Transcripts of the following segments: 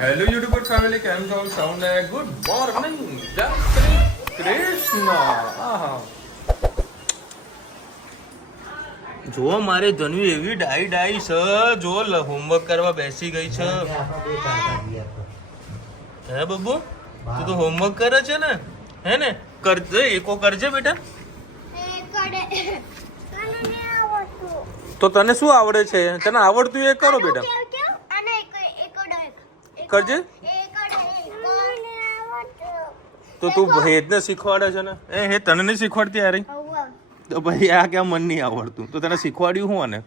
Hello YouTuber family, કેમ છો? Sound good morning, જય શ્રી કૃષ્ણ. જો મારે જનવી એવી ડાઈ છે, જો હોમવર્ક કરવા બેસી ગઈ છે. હે બબ્બુ, તું તો હોમવર્ક કરે છે ને? હે ને? કરજે, એકો કરજે બેટા. તો તને શું આવડે છે? તને આવડતું એ કરો બેટા. કરજે. તો તું હેતને શીખવાડે છે ને? હે તને નહીં શીખવાડતી યાર? તો ભાઈ આ કેમ મન નહીં આવડતું? તો તને શીખવાડ્યું હું આને?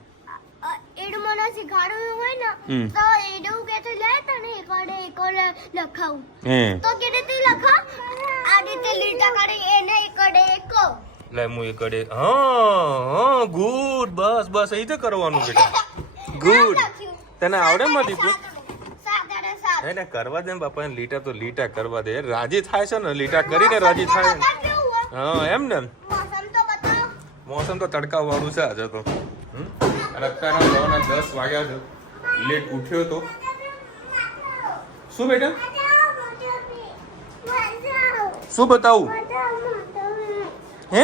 મને શીખવાડવું હોય ને તો એડું કે તો લે તને એકડે એકો લખાવું તો કે તે લખા આ રીતે લીટા કરી એને એકડે એકો લે હું એકડે. હા ગુડ, બસ બસ એ તો કરવાનું બેટા. ગુડ. તને આવડે માં દીપુ? એને કરવા દે ને બાપા, લીટા તો લીટા કરવા દે. રાજી થાય છે ને, લીટા કરીને રાજી થાય. હા એમ ને. મોસમ તો તડકા વાળું છે આજે તો. અને અત્યારે 10 વાગ્યા છે. લેટ ઉઠ્યો તો. શું બેટા? શું બતાવું? હે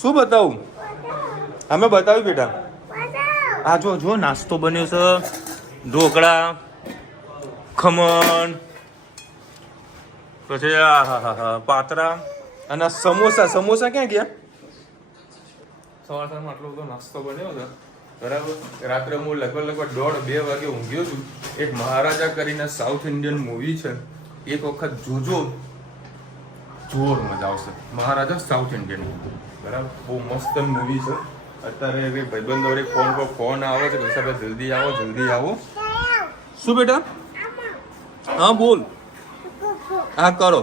શું બતાવું? અમે બતાવ્યું બેટા. આ જો જો નાસ્તો બન્યો છે. ઢોકળા, ખમણ, પછી પાતરા અને સમોસા. સમોસા ક્યાં ગયા? સવારમાં આટલો બધો નાસ્તો બન્યો છે બરાબર. રાત્રે હું લગભગ 1:30-2 વાગે ઊંઘ્યો છું. એક મહારાજા કરીને સાઉથ ઇન્ડિયન મૂવી છે, એક વખત જોજો, જોર મજા આવશે. મહારાજા સાઉથ ઇન્ડિયન બરાબર, બહુ મસ્ત મૂવી છે. અત્યારે ભાઈબંધો ફોન પર ફોન આવે છે કે સાહેબ જલ્દી આવો, જલ્દી આવો. શું બેટા? હા બોલ. હા કરો.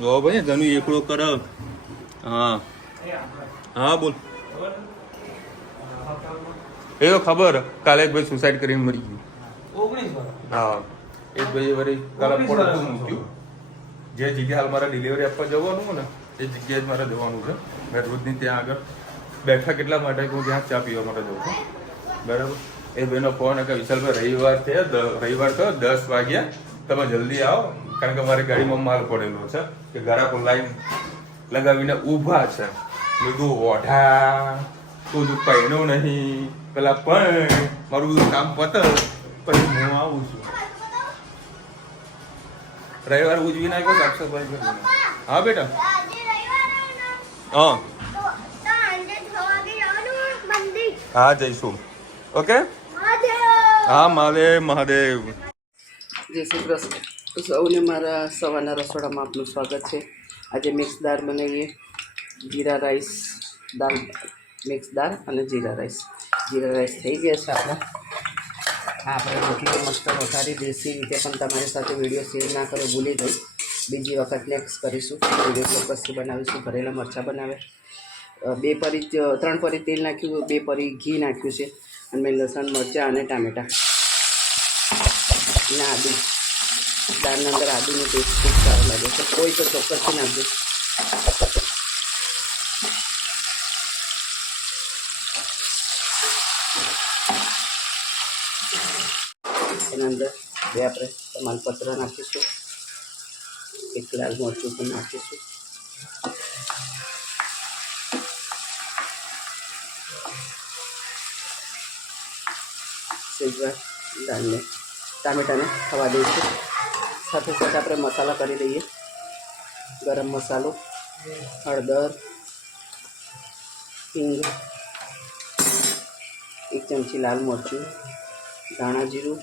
જો ભાઈ ધનુ એકલો કરે. હા હા બોલ. એ તો ખબર, કાલે એક ભાઈ સુસાઇડ કરીને મરી ગયું. હા, એક ભાઈ વળી કાલે પડતું મૂક્યું. જે જગ્યાએ હાલ મારે ડિલિવરી આપવા જવાનું ને એ જગ્યાએ જ મારે જવાનું છે. મેં રોજની ત્યાં આગળ બેઠા કેટલા માટે હું ત્યાં ચા પીવા માટે જઉં છું બરાબર. એ ભાઈનો ફોન કે વિશાલભાઈ રવિવાર થયો 10 વાગ્યા, તમે જલ્દી આવો કારણ કે મારી ગાડીમાં માલ પડેલો છે કે ઘરાકો લાઈન લગાવીને ઊભા છે. બધું ઓઢા તું પહેર્યું નહીં પેલા પણ મારું બધું કામ પતે પછી હું આવું છું. રવિવાર ઉજવી નાખ્યો, સાફ સફાઈ કરી. હા બેટા. હા હા જઈશું. ઓકે. હા મહાદેવ મહાદેવ. જય શ્રી કૃષ્ણ. સૌને મારા સવારના રસોડામાં આપનું સ્વાગત છે. આજે મિક્સ દાળ બનાવીએ, જીરા રાઈસ, દાળ મિક્સ દાળ અને જીરા રાઈસ. જીરા રાઈસ થઈ ગયા છે આપણા. આપણે રોટલી મસ્ત વઘારી દેશી રીતે, પણ તમારી સાથે વિડીયો શેર ના કરો ભૂલી ગઈ. બીજી વખત નેક્સ્ટ કરીશું, વિડીયો ચોક્કસથી બનાવીશું. ભરેલા મરચાં બનાવે, 3 પરી તેલ નાખ્યું, 2 પરી ઘી નાખ્યું છે, અને મેં લસણ, મરચાં અને ટામેટાં અને આદુ. દાળના અંદર આદુનો ટેસ્ટ ખૂબ સારો લાગે છે. કોઈ તો ચોક્કસથી નાખજો. એના અંદર 2 આપણે તમાલપત્ર નાખીશું, 1 લાલ મરચું પણ નાખીશું. સેજવાન દાળને ટામેટાને ખાવા દઈશું. સાથે સાથે આપણે મસાલા કરી દઈએ. ગરમ મસાલો, હળદર, હિંગ, 1 ચમચી લાલ મરચું, ધાણા જીરું,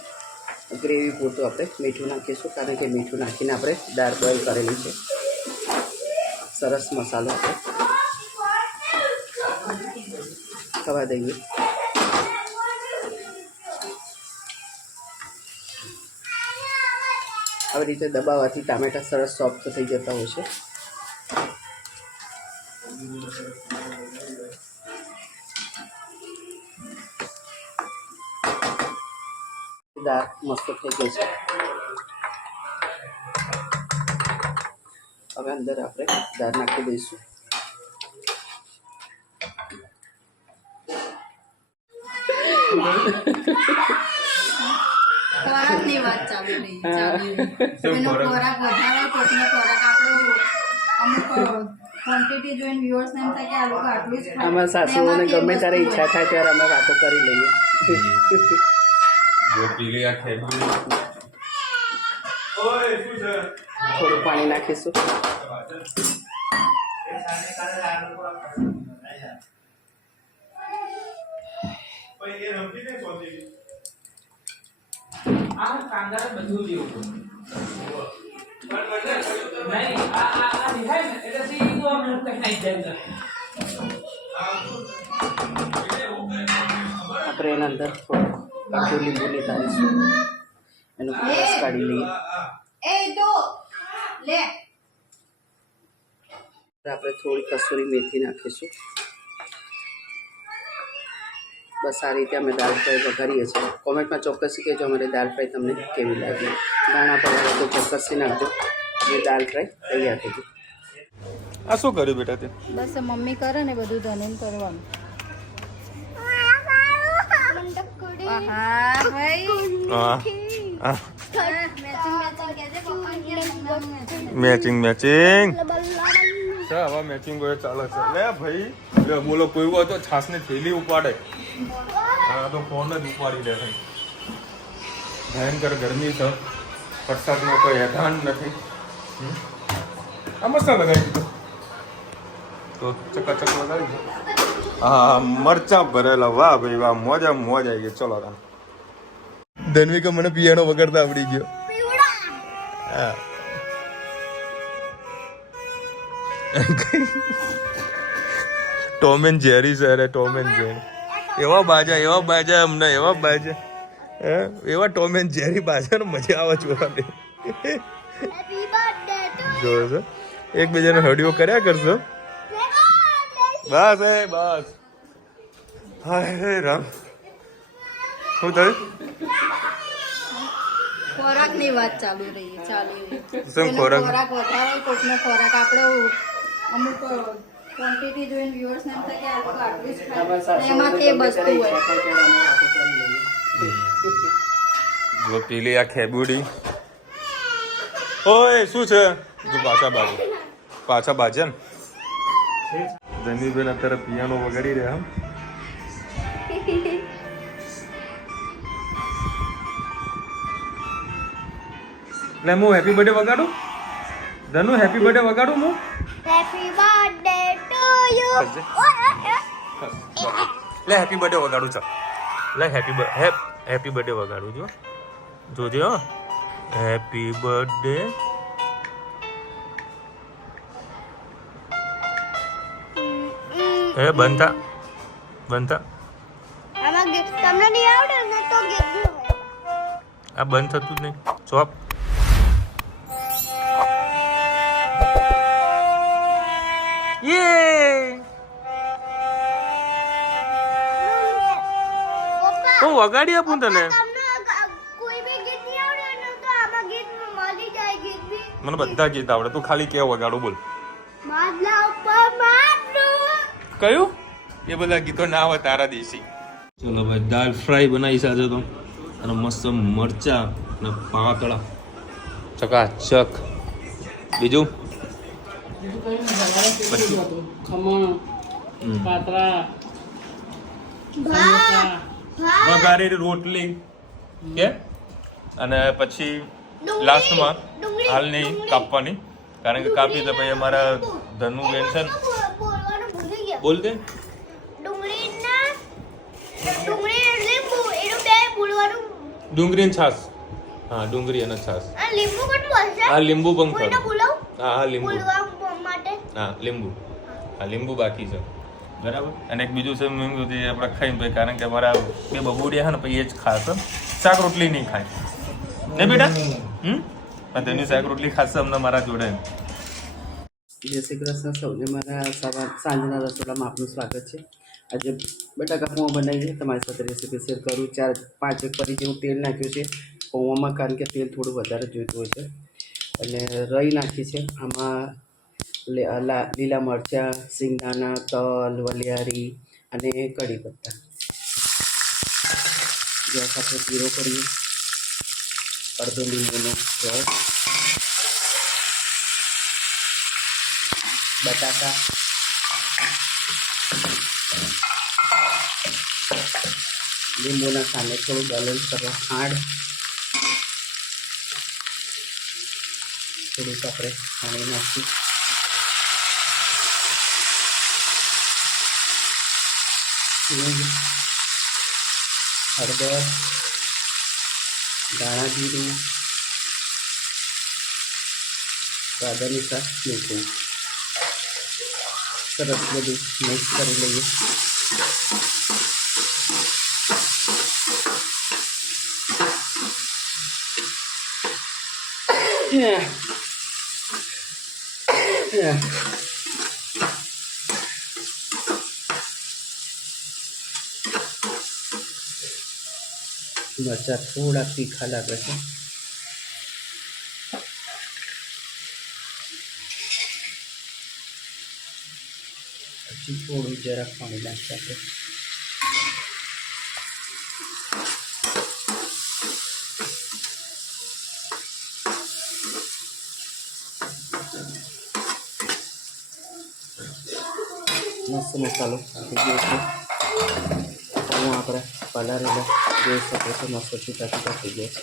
ગ્રેવી પૂરતું આપણે મીઠું નાખીશું કારણ કે મીઠું નાખીને આપણે દાળ બોઇલ કરેલી છે. સરસ મસાલો આપણે ખાવા દઈએ. આવી રીતે દબાવવાથી ટામેટાં સરસ સોફ્ટ થઈ જતા હોય છે. દાળ મસ્ત થઈ ગઈ છે. હવે અંદર આપણે દાળ નાખી દઈશું. ખોરાકની વાત ચાલુ રહી શું એનો ખોરાક? ખોરાક વધારે કોઈકનો ખોરાક આપણો અમુક ક્વોન્ટિટી જોઈને વ્યુઅર્સને એમ થાય કે આ લોકો આટલું જ ખાય. આમાં સાસુઓને એમાંથી ગમે ત્યારે વસ્તુ ઈચ્છા થાય ત્યારે અમે વાતો કરી લઈએ. જો પેલી આ ખેડૂત ઓય શું છે થોડું પાણી નાખીશું. આપણે એના અંદર થોડું કાચું લીંબુ નીતારીશું. એનો રસ કાઢી લઈએ. એ તો લે આપણે થોડી કસૂરી મેથી નાખીશું. બસ આ રીતે અમે દાળ ફ્રાય વઘારીએ છીએ. કોમેન્ટમાં ચોક્કસથી કહેજો અમારી દાળ ફ્રાય તમને કેવી લાગી. દાણા પડે તો ચોક્કસથી નાખજો. એ દાળ ફ્રાય તૈયાર થઈ ગઈ. આ શું કર્યું બેટા તે? બસ મમ્મી કરે ને બધું ધનન કરવાનું. હા ભાઈ હા મેચિંગ મેચિંગ હવે મેચિંગ ચાલે છે. લે ભાઈ લે બોલો કોઈ હોય તો છાસની થેલી ઉપાડે. હા તો ફોન જ ઉપાડી દે. ભયંકર ગરમી છે. વરસાદનો કોઈ હેધાન નથી. આ મસ્ત લગાવી દીધો તો ચકાચક લગાવી દો. હા મરચા ભરેલા. વાહ ભાઈ વાહ, મોજા મોજ આવી ગઈ. ચલો રામ. ધનવી કે મને પિયાનો વગાડતા આવડી ગયો. હા ટોમ એન્ડ જેરી છે. અરે ટોમ એન્ડ જેરી એવા બાજા અમને એવા બાજા એવા ટોમ એન્ડ જેરી બાજા ને મજા આવે જોવાની. જોયો છે એકબીજાને હડિયો કર્યા કરશો. બસ બસ. હાય રામ. શું થયું? ખોરાકની વાત ચાલુ રહી શું એનો ખોરાક? ખોરાક વધારે કોઈકનો ખોરાક આપણો અમુક ક્વોન્ટિટી જોઈને વ્યુઅર્સને એમ થાય કે આ લોકો આટલું જ ખાય. એમાંથી એ વસ્તુ હોય. જો પેલી આ ખેબુડી. ઓય શું છે? જો પાછા બાજે ને. ધનવીબેન અત્યારે પિયાનો વગાડી રહ્યા. લે હું હેપી બર્થડે વગાડું. ધનુ હેપી બર્થડે વગાડું હું. Happy birthday to you. લે હેપી બર્થડે વગાડું ચાલ. લે હેપી બર્થડે વગાડું જો. જોજે હો. Happy birthday. એ બનતા આમાં તમને નહીં આવડે ને તો ગીત આ બંધ થતું જ નહીં. ચોપ. હું વગાડી આપું તને. કોઈ બી ગીત નહીં આવડે ને તો આમાં ગીત મળી જાય ગીત બી. મને બધા ગીત આવડે. તું ખાલી કે વગાડું બોલ. માદલા ઉપર માદલું. કયું? એ બધા ગીતો ના આવે તારા દેશી. ચલો ભાઈ દાળ ફ્રાય બનાવી સાથે તો અને મસ્ત મરચા અને પાતળા ચકાચક. બીજું ખમણ પાતરા વઘારેલી રોટલી કે અને પછી લાસ્ટમાં હાલ નહીં કાપવાની કારણ કે કાપી તો પછી અમારા ધનુ બેન છે ને. બોલવાનું ભૂલી ગયા. બોલ દે. ડુંગળી લીંબુ એનું બે બોલવાનું. ડુંગળી અને છાશ. હા ડુંગળી અને છાશ. આ લીંબુ પણ બોલશે. હા લીંબુ પણ કોઈને ખરું. બોલાવ હા લીંબુ. બોલવા માટે. હા લીંબુ બાકી છે બરાબર. અને એક બીજું છે મેં કીધું આપણે ખાઈ ભાઈ કારણ કે અમારા બે બબુડિયા છે ને પછી એ જ ખાશે. શાક રોટલી નહીં ખાય ને બેટા. પણ તેની શાક રોટલી ખાશે અમને મારા જોડે. જય શ્રી કૃષ્ણ સૌને મારા સાંજના રસોડામાં આપનું સ્વાગત છે. આજે બટાકા પૌવા બનાવીએ તમારી સાથે રેસીપી શેર કરું. 4-5 પરી જેવું તેલ નાખ્યું છે પૌવામાં કારણ કે તેલ થોડું વધારે જોઈતું હોય છે. અને રઈ નાખી છે આમાં. લીલા મરચાં, સિંગદાણા, તલ, વલિયારી અને કઢી પત્તા. ગેસ આપણે જીરો કરીએ. અડધો લીંબુનો રસ, બટાકા, લીંબુના સામે થોડું બેલેન્સ કરવા ખાંડ, થોડુંક આપણે પાણી નાખી હળદર, ધાણા જીરું, સ્વાદ અનુસાર મીઠું સરસ બધું મિક્સ કરી લઈએ. મરચાં થોડા તીખા લાગે છે. પછી થોડું જરાક પાણી નાખીએ આપણે. મસ્ત મસાલો આપી ગયો છે. હું આપણે પલાળેલા જોઈ શકો છો મસ્ત છૂટા છૂટા થઈ ગયા છે.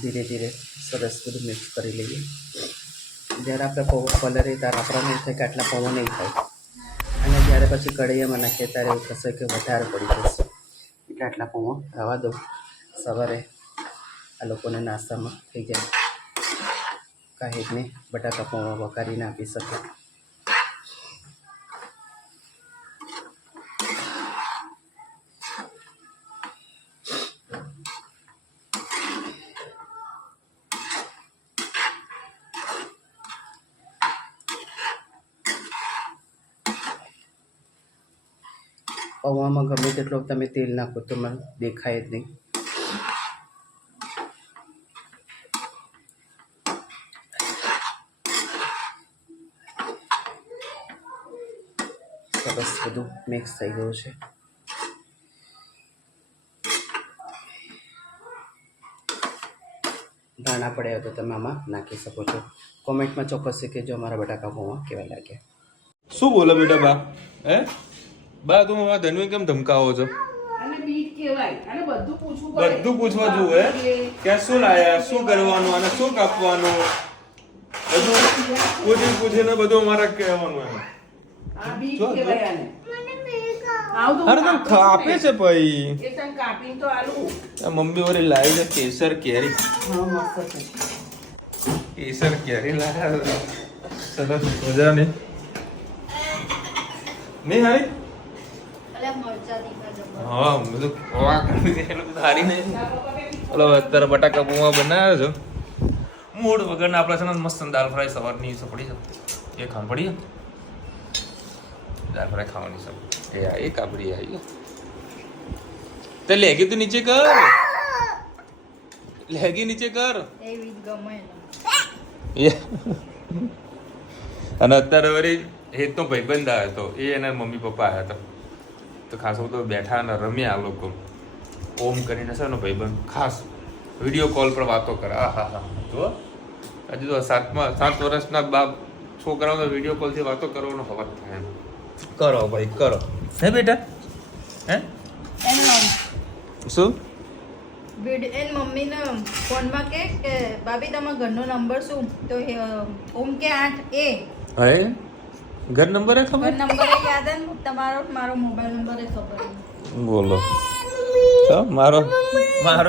ધીરે ધીરે સરસ બધું મિક્સ કરી લઈએ. જ્યારે આપણે પૌવા પલાળીએ ત્યારે આપણને એવું થાય કે આટલા પૌવા નહીં થાય, અને જ્યારે પછી કઢાઈમાં નાખીએ ત્યારે એવું થશે કે વધારે પડી જશે. એટલે આટલા પૌવા રવા દો, સવારે આ લોકોને નાસ્તામાં થઈ જાય. કાંઈકને બટાકા પૌવા વઘારીને આપી શકે. પૌવામાં ગમે તેટલો તમે તેલ નાખો તો મને દેખાય જ નહીં. સરસ બધું મિક્સ થઈ ગયું છે. ધાણા પડ્યા તો તમે આમાં નાખી શકો છો. કોમેન્ટમાં ચોક્કસ કહેજો અમારા બટાકા પૌવા કેવા લાગ્યા. શું બોલો બેટા બા? હે બા, તું આ ધનવી કેમ ધમકાવો છો? બધું પૂછવા જોવે કે શું લાયા, શું કરવાનું, અને શું કાપવાનું, બધું પૂછીને બધું અમારે કહેવાનું. અરે તને કાપે છે ભાઈ. મમ્મી વળી લાવી છે કેસર કેરી. કેસર કેરી લાયા સરસ મજાની. નહીં હારી? હા, બધું સારી નહીં. ઓલો અત્યારે બટાકા પૌવા બનાવ્યો છો. મૂળ વગરના આપણે છે ને મસ્ત દાલ ફ્રાય સવારની સપડી છે. એ ખાવા પડી દાલ ફ્રાય ખાવાની સબ કે એ કાબરી આવી તે લેગી તું નીચે કર, લેગી નીચે કર. અને અત્યારે વળી હેતનો ભાઈબંધ આવ્યો હતો, એ એના મમ્મી પપ્પા આવ્યા હતા. તો ખાસ તો બેઠા અને રમ્યા આ લોકો. ઓમ કરીને છે ને ભાઈબંધ ખાસ વિડીયો કોલ પર વાતો કરે. આ હા હા જો હજુ તો 7 વર્ષના બાપ છોકરાઓ વિડીયો કોલથી વાતો કરવાનો હવાજ થાય. કરો ભાઈ કરો. હે બેટા? હે શું એન મમ્મીને ફોનમાં કે ભાભી તમારા ઘરનો નંબર શું? તો ઓમ કે 8 એ હે ઘર નંબર ખબર? ઘર નંબર યાદ હે તમારો? મારો મોબાઈલ નંબર ખબર. બોલો તો મારો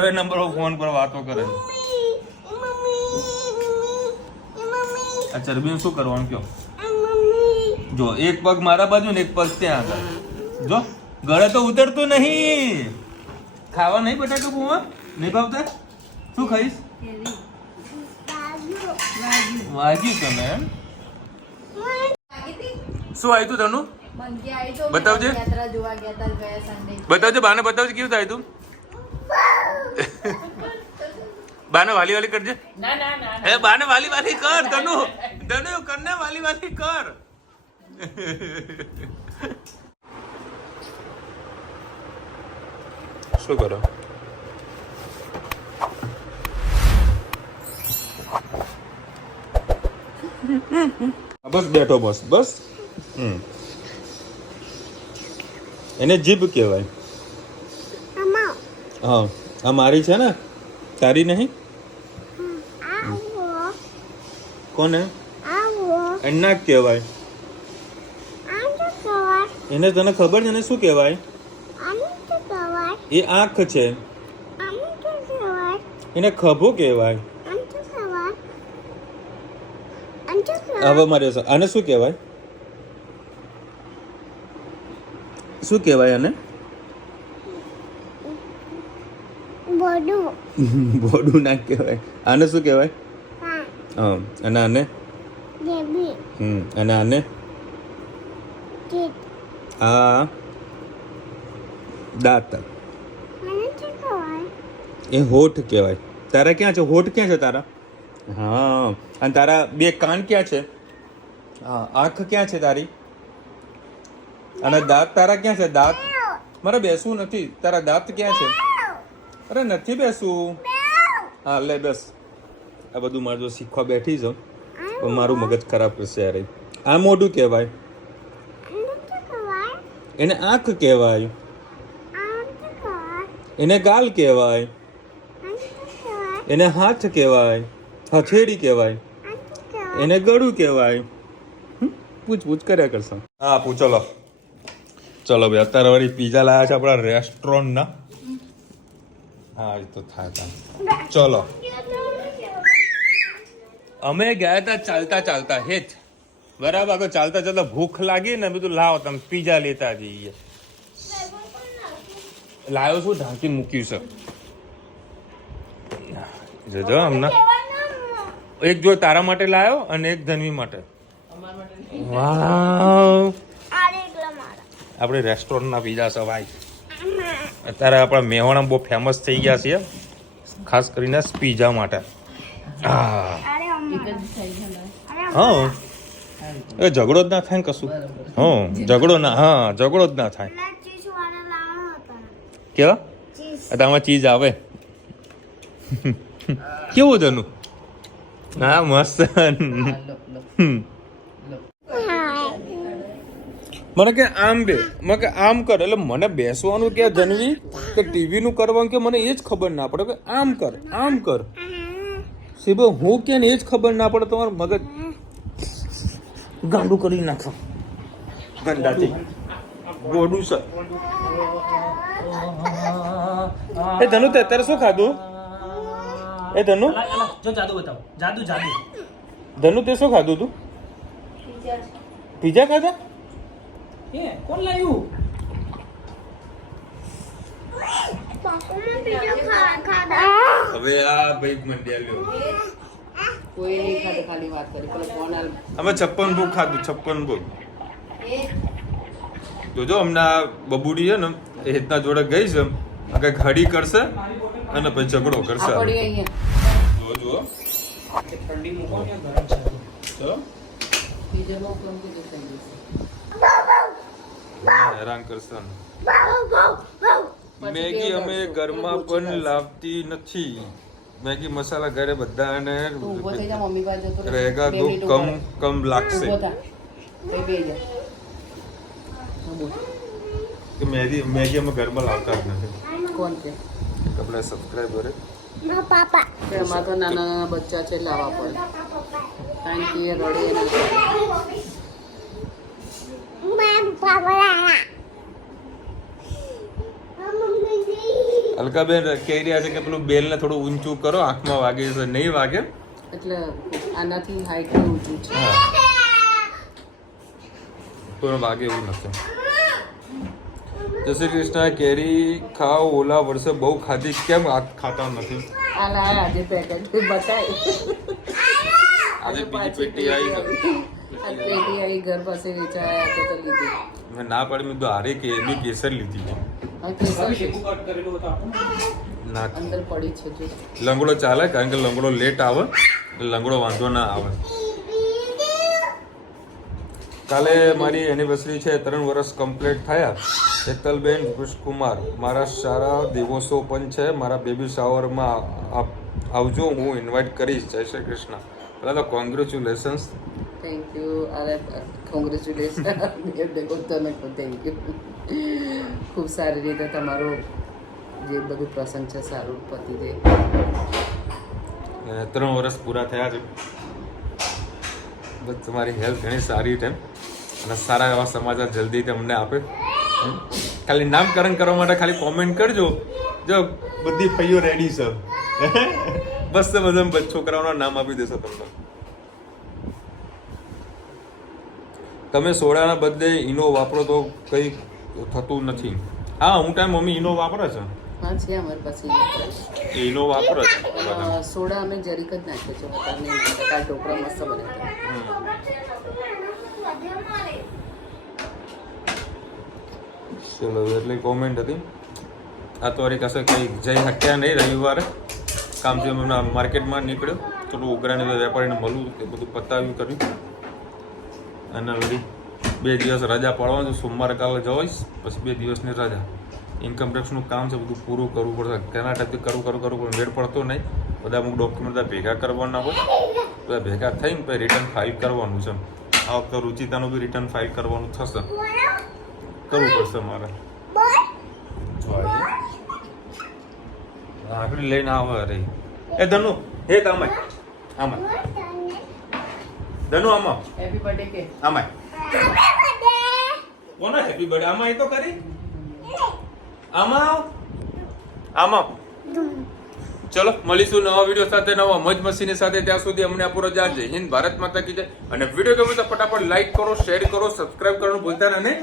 એ નંબર ફોન પર વાતો કરે. આ ચરબીનું શું કરવાનું કયો? જો એક પગ મારા બાજુ ને એક પગ ત્યાં આગળ. જો ગળે તો ઉતરતું નહીં. ખાવા નહીં બટાકા પૌવા નહીં ભાવતા? શું ખાઈશ? વાગ્યું તને એમ? શું આવ્યું તું તનું? બતાવજે. બતાવજે બાને, બતાવજે કેવું થાય તું. બાને વાલી વાલી કરજે. એ બાને વાલી વાલી કર. તનુ તનુ કરને વાલી વાલી કર. શું કરો? બસ બેઠો બસ બસ. એને જીભ કહેવાય. હા આ મારી છે ને, તારી નહીં. કોને? એના કહેવાય. એને તને ખબર છે ને શું કહેવાય? એ આંખ છે. એને ખભો કહેવાય. હવે મારે આને શું કહેવાય? શું કહેવાય આને? બોડું ના કહેવાય. આને શું કહેવાય? હા અને આને? અને આને? આ દાંત. એ હોઠ કહેવાય. તારા ક્યાં છે હોઠ? ક્યાં છે તારા? હા અને તારા બે કાન ક્યાં છે? હા આંખ ક્યાં છે તારી? અને દાંત તારા ક્યાં છે? દાંત મારે બેસવું નથી. તારા દાંત ક્યાં છે? અરે નથી બેસવું. હા લે બસ. આ બધું મારે જો શીખવા બેઠી છો તો મારું મગજ ખરાબ કરશે યાર. આ મોઢું કહેવાય. એને આંખ કહેવાય. એને ગાલ કહેવાય. એને હાથ કહેવાય. હથેળી કહેવાય. એને ગળું કહેવાય. પૂછ પૂછ કર્યા કરશો. હા પૂછ. ચલો ચલો ભાઈ અત્યારે વળી પીઝા લાવ્યા છે આપણા રેસ્ટોરન્ટના. હા એ તો થાય. ચલો અમે ગયા હતા ચાલતા ચાલતા હેત બરાબર. આગળ ચાલતા ચાલતા ભૂખ લાગી ને બધું લાવો તમે પીઝા લેતા જઈએ. લાવ્યો શું ઢાંકી મૂક્યું છે જોજો હમણાં. એક જો તારા માટે લાવ્યો અને એક ધનવી માટે. વાવ આપણે રેસ્ટોરન્ટના પીઝા છે ભાઈ. અત્યારે આપણા મેહોણા બહુ ફેમસ થઈ ગયા છે ખાસ કરીને પીઝા માટે. હા એ ઝઘડો જ ના થાય ને કશું. હા ઝઘડો ના. હા ઝઘડો જ ના થાય. કેવા આમાં ચીઝ આવે કેવું તનું? હા મસ્ત. મને કે આમ બે મને કે આમ કર. એટલે મને બેસવાનું કે જનવી કે ટીવી નું કરવાનું કે મને એ જ ખબર ના પડે કે આમ કર આમ કર. સીબો હું કે ને એ જ ખબર ના પડે. તમારું મગજ ગાંડું કરી નાખો ગંદાથી. ગોડું છે. એ ધનુ તે અત્યારે શું ખાધું? એ ધનુ જો જાદુ બતાવો. જાદુ જાદુ. ધનુ તે શું ખાધું તું? પીઝા ખાધા? એ કોણ લાવ્યું? હવે આ ભાઈ મંડ્યા લ્યો. કોઈ નહીં ખાધું, ખાલી વાત કરી. પેલો ફોન આલ. અમે 56 ભોગ ખાધું. 56 ભોગ. જોજો હમણાં બબુડી છે ને એ રીતના જોડે ગઈ છે. કઈ ઘડી કરશે અને પછી ઝઘડો કરશે. આ પડી અહીંયા. જો ઠંડી મૂકો ને ગરમ છે. ચલો પીઝામાં કેમ કે થઈ જશે. હેરાન કરશે. મેગી અમે ઘરમાં પણ લાવતી નથી. મેગી મસાલા ઘરે બધાને તું ઊભો થઈ જા. મમ્મી પાસે જતો રહે. રહેગા તો કમ લાગશે. ઊભો થા. એ બે જા. કે મેગી અમે ઘરમાં લાવતા જ નથી. કોણ છે? આપણા સબસ્ક્રાઇબર પાપા એમાં તો નાના નાના બચ્ચા છે, લાવવા પડે. કારણ કે એ રડે એના અલકાબેન કહી રહ્યા છે કે પેલું બેલ ને થોડું ઊંચું કરો, આંખમાં વાગે છે. નહીં વાગે એટલે આનાથી હાઈટ ઊંચું છે. તો વાગે એવું નથી. જય શ્રી કૃષ્ણ. કેરી ખાઓ. ઓલા વર્ષે બહુ ખાધી, કેમ ખાતા નથી? આ લાય આજે પેકેટ બતાય આજે બીજી પેટી આવી છે. આ પેટી આવી ઘર પાસે વેચાયા તો લીધી મેં ના પાડી મેં તો હારે કે એની કેસર લીધી છે. હા કેસર છે. ભેગું કટ કરેલું હતું આપણને. ના અંદર પડી છે જો લંગડો ચાલે કારણ કે લંગડો લેટ આવે લંગડો વાંધો ના આવે. કાલે મારી એનિવર્સરી છે 3 વર્ષ કમ્પ્લીટ થયા. હેતલબેન કુમાર મારા સારા દિવસો પણ છે. મારા બેબી શાવરમાં આવજો, હું ઇન્વાઇટ કરીશ. જય શ્રી કૃષ્ણ. પહેલાં તો કોંગ્રેચ્યુલેશન્સ. Thank you. અરે કોંગ્રેચ્યુલેશન તને થેન્ક યુ. ખૂબ સારી રીતે તમારું જે બધું પ્રસંગ છે સારું પતી જાય. 3 વર્ષ પૂરા થયા છે. બસ તમારી હેલ્થ ઘણી સારી છે અને સારા એવા સમાચાર જલ્દી તમને આપે. ખાલી નામકરણ કરવા માટે ખાલી કોમેન્ટ કરજો. જો બધી ભાઈઓ રેડી છે. બસ તો બધા છોકરાઓના નામ આપી દેશો તમને. તમે સોડાના બદલે ઈનો વાપરો તો કંઈ થતું નથી. હા અમુક ટાઈમ મમ્મી ઈનો વાપરે છે. હા છે અમારી પાસે ઈનો વાપરે છે. સોડા અમે જરીક જ નાખીએ છીએ વધારે નહીં નાખતા. કાલ ઢોકળા મસ્ત બન્યા ચલો એટલી કોમેન્ટ હતી. આ તો વળી કશે કંઈ જઈ શક્યા નહીં. રવિવારે કામથી હમણાં માર્કેટમાં નીકળ્યો. થોડું ઉઘરાણી વેપારીને મળવું તે બધું પતાવ્યું કર્યું અને વળી 2 દિવસ રજા પાડવાનું. સોમવારે કાલે જવાઈશ પછી 2 દિવસની રજા. ઇન્કમ ટેક્સનું કામ છે બધું પૂરું કરવું પડશે. ઘણા ટાઈપથી કરવું પણ મેળ પડતો નહીં. બધા અમુક ડોક્યુમેન્ટ ભેગા કરવાના હોય. બધા ભેગા થઈને પછી રિટર્ન ફાઇલ કરવાનું છે. આ વખતે રુચિતાનું બી રિટર્ન ફાઇલ કરવાનું થશે. કરવું પડશે મારે. આગળ લઈને આવે અરે એ ધનુ એક આમાં ધનુ આમાં હેપી બર્થડે કે આમાં કોના હેપી બર્થડે આમાં એ તો કરી આમાં ચલો મળીશું નવા વિડીયો સાથે નવા મોજ મસ્તીની સાથે. ત્યાં સુધી અમને પૂરો જય હિન્દ ભારત માતા કી જય. અને વિડીયો ગમે તો ફટાફટ લાઈક કરો, શેર કરો, સબસ્ક્રાઇબ કરવાનું ભૂલતા નહીં.